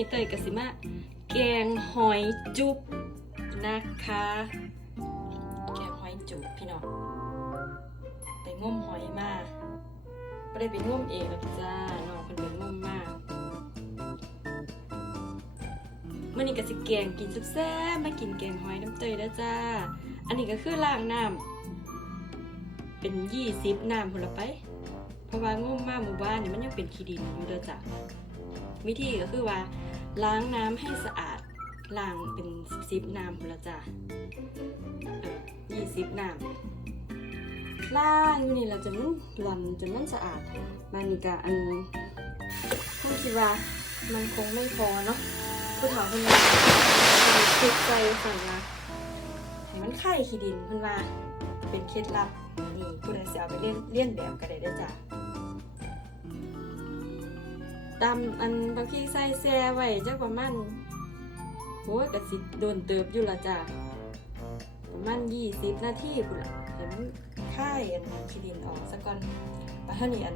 ี้เตยกัสิมาแกงหอยจุบนะคะ แกงหอยจุบพี่น้องไปง้มหอยมาไม่ได้ไปง้มเองหรอกจ้าน้องคนไปง้มมากเมื่อนี้ก็สิแกงกินซุบแซ่บมากินแกงหอยน้ำเตยแล้วจ้า อันนี้ก็คือล่างน้ำเป็นยี่สิบน้ำคนละไปเพราะว่าง้มมากหมู่บ้านนี่มันยังเป็นขี้ดินอยู่เด้อจ้าวิธีก็คือว่า ล้างน้ำให้สะอาดล้างเป็นสิบๆน้ำพุ่นละจ้ะยี่สิบน้ำล้างอยู่นี่เราจะมันหล่อนจนมันสะอาดบานี่กะอันท่านคิดว่ามันคงไม่พอเนาะผู้เฒ่าคนนี้คิดใจสั่งว่าให้มันไข่ขี้ดินเพิ่นว่าเป็นเคล็ดลับนี่ผู้ใดสิเอาไปเลี่ยนเลี่ยนแบบก็ได้เด้จ้ะ ตามอันบางทีใส่แซ่ไว้จักประมาณโหก็สิโดนเติบอยู่ละจ้ะประมาณ20นาทีพุ่นละเห็นค่ายอันขี้ดินออกซะก่อนปะเท่านี้อัน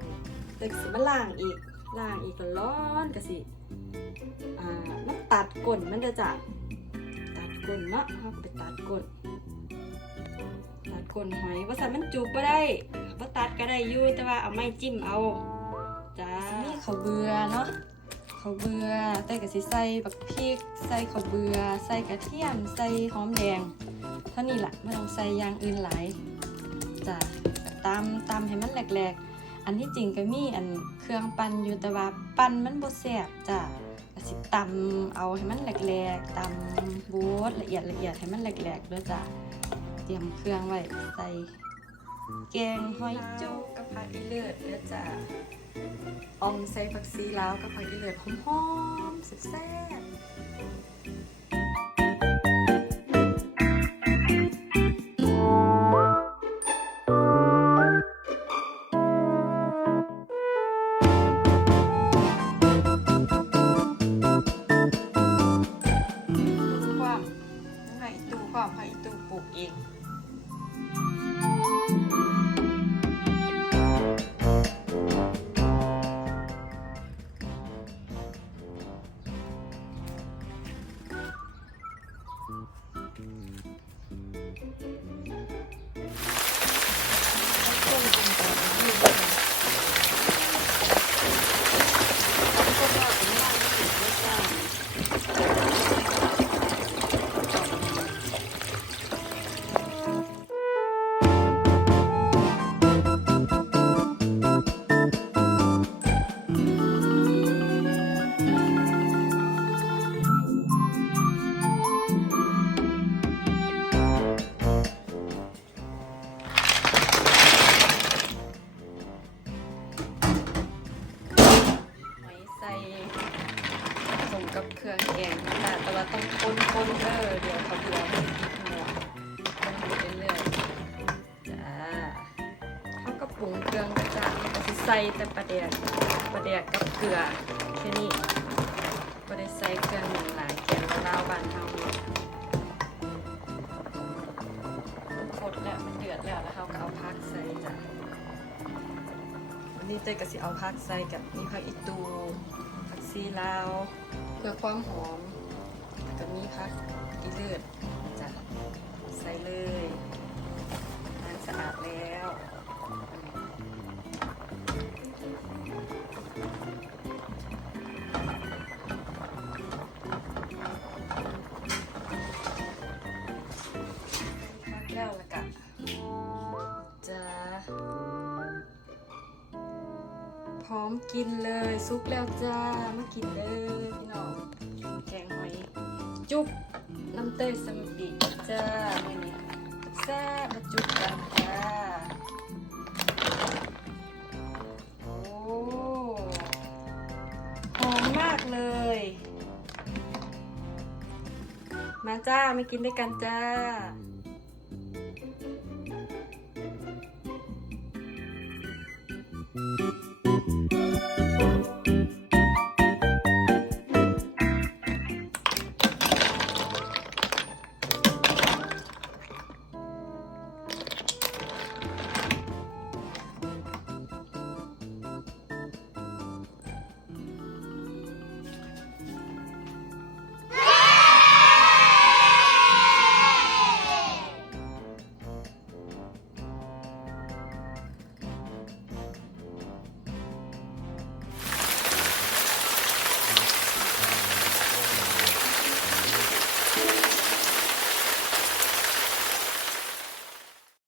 แต่สิมาล้างอีกล้างอีกก็ร้อนก็สิอ่ามันตัดก้นมันเด้อจ้ะตัดก้นเนาะเอาไปตัดก้นตัดก้นหอยว่าสันมันจูบก็ได้ว่าตัดก็ได้อยู่แต่ว่าเอาไม้จิ้มเอา จ้านี่เขาวเบือเนาะเขาวเบือแต่ก็สิใส่บักพริก ใส่ข้าวเบือใส่กระเทียม ใส่หอมแดง เท่านี้แหละไม่ต้องใส่อย่างอื่นหลายจ้ะตำตำให้มันแหลกๆ อันที่จริงก็มีอันเครื่องปั่นอยู่แต่ว่าปั่นมันบ่แซ่บจ้ะก็สิตำเอาให้มันแหลกๆตำบูดละเอียดละเอียดให้มันแหลกๆด้วยจ้ะเตรียมเครื่องไว้ใส่แกงหอยจุกกับผักอีเลือดเด้อจ้ะ ออมใส่ผักซีแลาวกับผักอีเลือดหอมๆแซ่บความนั่ตูความผักอีตู้ปลูกเอง ผสมกับเครื่องแกงนะคะแต่ว่าต้องคนคนเด้อเดี๋ยวเขาเบื่อไม่ติดหัวคนไปเรื่อยๆจ้าเขาก็ปรุงเครื่องก็จ้าก็สิใส่แต่ปลาแดกปลาแดกกับเกลือแค่นี้ก็ได้ใส่เครื่องหนึ่งหลายแกงลาวๆบ้านเฮานี่มันโคตรแล้วมันเดือดแล้วแล้วเขาก็เอาพักใส่จ้ะ วันนี้เต้ก็สิเอาผักใส่กับมีผักอีตูผักซีลาว เพื่อความหอมแล้วก็มีผักอีเลือดจ้ะใส่เลยล้างสะอาดแล้วผักแล้วล้วก็จะ ร้อมกินเลยซุปแล้วจ้ามากินเลยพี่น้องแกงหอยจุ๊บน้ำเต้ยสมบีจ้าไม่นี่แซ่บมาจุ๊บกันจ้าโอ้หอมมากเลย มาจ้ามากินด้วยกันจ้าอืม